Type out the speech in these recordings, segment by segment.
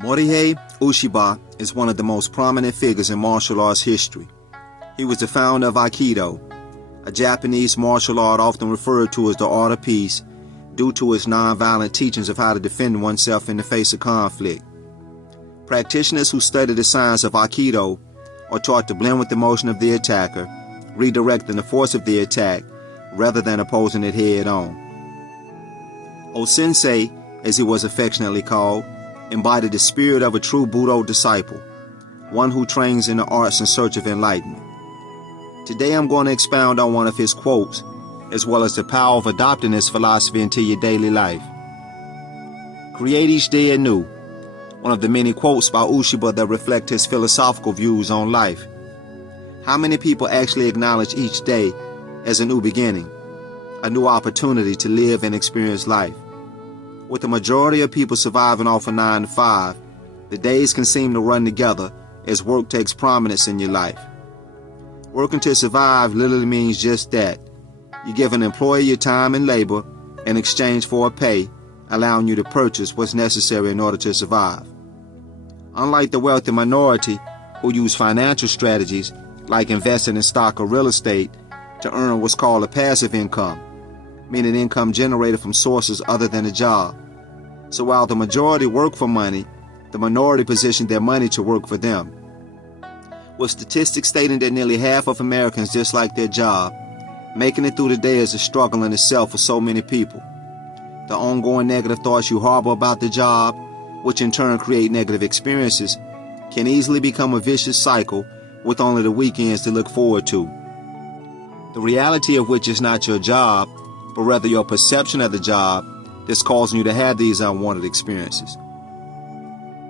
Morihei Ueshiba is one of the most prominent figures in martial arts history. He was the founder of Aikido, a Japanese martial art often referred to as the art of peace due to its non-violent teachings of how to defend oneself in the face of conflict. Practitioners who study the science of Aikido are taught to blend with the motion of the attacker, redirecting the force of the attack rather than opposing it head-on. O-sensei, as he was affectionately called, embodied the spirit of a true Budo disciple, one who trains in the arts in search of enlightenment. Today I'm going to expound on one of his quotes, as well as the power of adopting this philosophy into your daily life. Create each day anew, one of the many quotes by Ueshiba that reflect his philosophical views on life. How many people actually acknowledge each day as a new beginning, a new opportunity to live and experience life? With the majority of people surviving off a 9 to 5, the days can seem to run together as work takes prominence in your life. Working to survive literally means just that. You give an employer your time and labor in exchange for a pay, allowing you to purchase what's necessary in order to survive. Unlike the wealthy minority who use financial strategies like investing in stock or real estate to earn what's called a passive income, meaning income generated from sources other than a job. So while the majority work for money, the minority position their money to work for them. With statistics stating that nearly half of Americans dislike their job, making it through the day is a struggle in itself for so many people. The ongoing negative thoughts you harbor about the job, which in turn create negative experiences, can easily become a vicious cycle with only the weekends to look forward to. The reality of which is not your job, but rather your perception of the job that's causing you to have these unwanted experiences.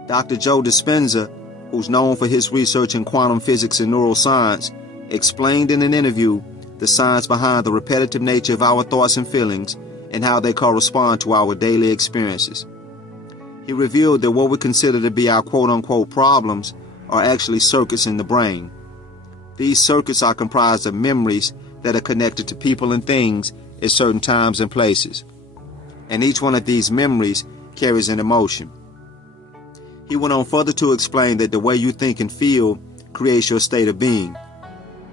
Dr. Joe Dispenza, who's known for his research in quantum physics and neuroscience, explained in an interview the science behind the repetitive nature of our thoughts and feelings and how they correspond to our daily experiences. He revealed that what we consider to be our quote-unquote problems are actually circuits in the brain. These circuits are comprised of memories that are connected to people and things at certain times and places. And each one of these memories carries an emotion. He went on further to explain that the way you think and feel creates your state of being.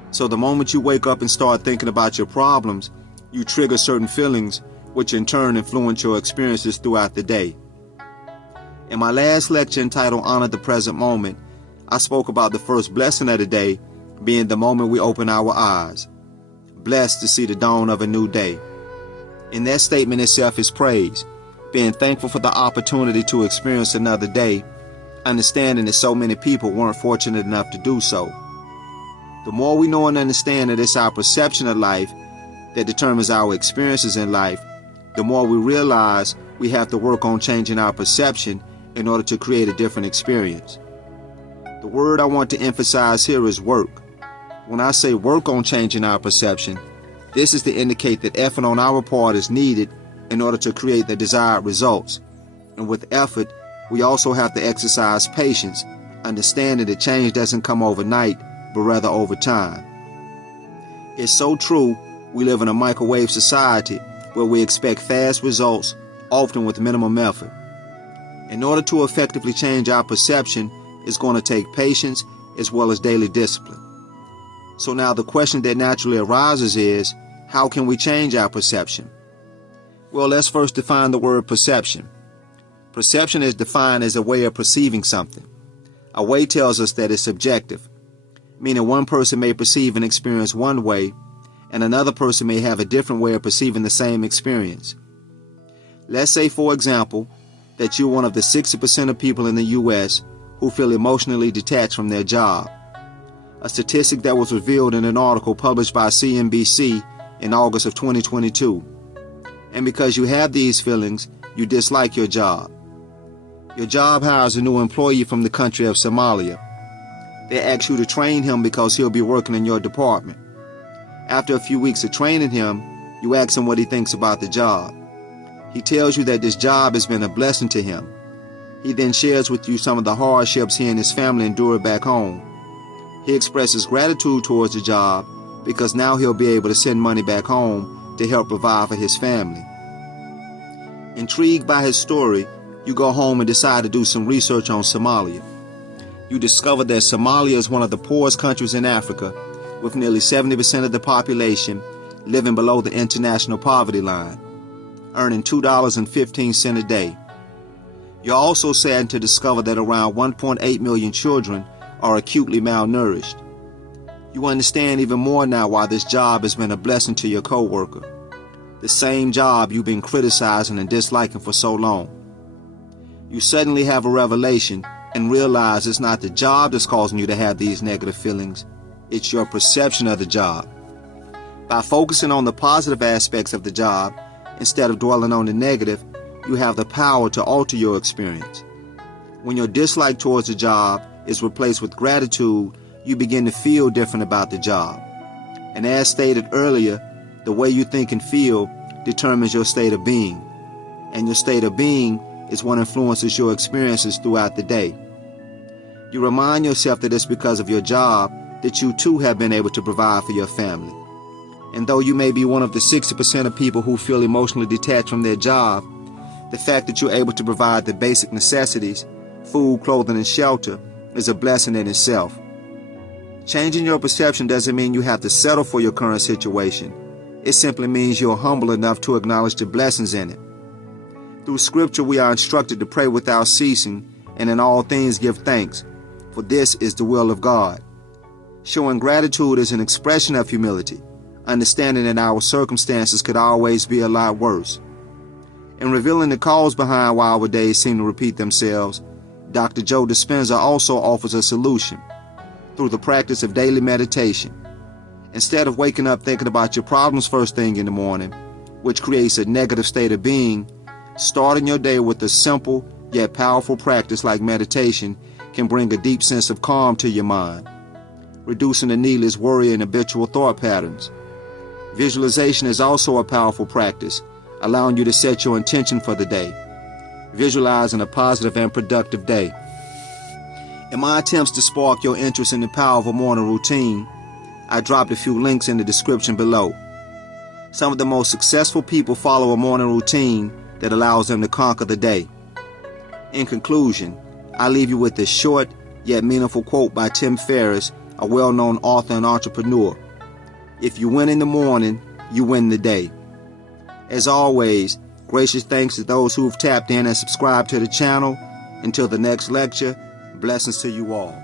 So the moment you wake up and start thinking about your problems, you trigger certain feelings, which in turn influence your experiences throughout the day. In my last lecture entitled Honor the Present Moment, I spoke about the first blessing of the day being the moment we open our eyes, blessed to see the dawn of a new day. In that statement itself is praise, being thankful for the opportunity to experience another day, understanding that so many people weren't fortunate enough to do so. The more we know and understand that it's our perception of life that determines our experiences in life, the more we realize we have to work on changing our perception in order to create a different experience. The word I want to emphasize here is work. When I say work on changing our perception, this is to indicate that effort on our part is needed in order to create the desired results. And with effort, we also have to exercise patience, understanding that change doesn't come overnight, but rather over time. It's so true, we live in a microwave society where we expect fast results, often with minimum effort. In order to effectively change our perception, it's going to take patience as well as daily discipline. So now the question that naturally arises is, how can we change our perception? Well, let's first define the word perception. Perception is defined as a way of perceiving something. A way tells us that it's subjective, meaning one person may perceive an experience one way, and another person may have a different way of perceiving the same experience. Let's say, for example, that you're one of the 60% of people in the U.S. who feel emotionally detached from their job, a statistic that was revealed in an article published by CNBC in August of 2022. And because you have these feelings, you dislike your job. Your job hires a new employee from the country of Somalia. They ask you to train him because he'll be working in your department. After a few weeks of training him, you ask him what he thinks about the job. He tells you that this job has been a blessing to him. He then shares with you some of the hardships he and his family endured back home. He expresses gratitude towards the job because now he'll be able to send money back home to help provide for his family. Intrigued by his story, You go home and decide to do some research on Somalia. You discover that Somalia is one of the poorest countries in Africa, with nearly 70% of the population living below the international poverty line, earning $2.15 a day. You're also saddened to discover that around 1.8 million children are acutely malnourished. You understand even more now why this job has been a blessing to your coworker, the same job you've been criticizing and disliking for so long. You suddenly have a revelation and realize it's not the job that's causing you to have these negative feelings, it's your perception of the job. By focusing on the positive aspects of the job instead of dwelling on the negative, you have the power to alter your experience. When your dislike towards the job is replaced with gratitude, you begin to feel different about the job. And as stated earlier, the way you think and feel determines your state of being. And your state of being is what influences your experiences throughout the day. You remind yourself that it's because of your job that you too have been able to provide for your family. And though you may be one of the 60% of people who feel emotionally detached from their job, the fact that you're able to provide the basic necessities, food, clothing, and shelter, is a blessing in itself. Changing your perception doesn't mean you have to settle for your current situation. It simply means you're humble enough to acknowledge the blessings in it. Through Scripture, we are instructed to pray without ceasing, and in all things give thanks, for this is the will of God. Showing gratitude is an expression of humility, understanding that our circumstances could always be a lot worse. In revealing the cause behind why our days seem to repeat themselves, Dr. Joe Dispenza also offers a solution through the practice of daily meditation. Instead of waking up thinking about your problems first thing in the morning, which creates a negative state of being, starting your day with a simple yet powerful practice like meditation can bring a deep sense of calm to your mind, reducing the needless worry and habitual thought patterns. Visualization is also a powerful practice, allowing you to set your intention for the day, visualizing a positive and productive day. In my attempts to spark your interest in the power of a morning routine, I dropped a few links in the description below. Some of the most successful people follow a morning routine that allows them to conquer the day. In conclusion, I leave you with this short yet meaningful quote by Tim Ferriss, a well-known author and entrepreneur. If you win in the morning, you win the day. As always, gracious thanks to those who've tapped in and subscribed to the channel. Until the next lecture, blessings to you all.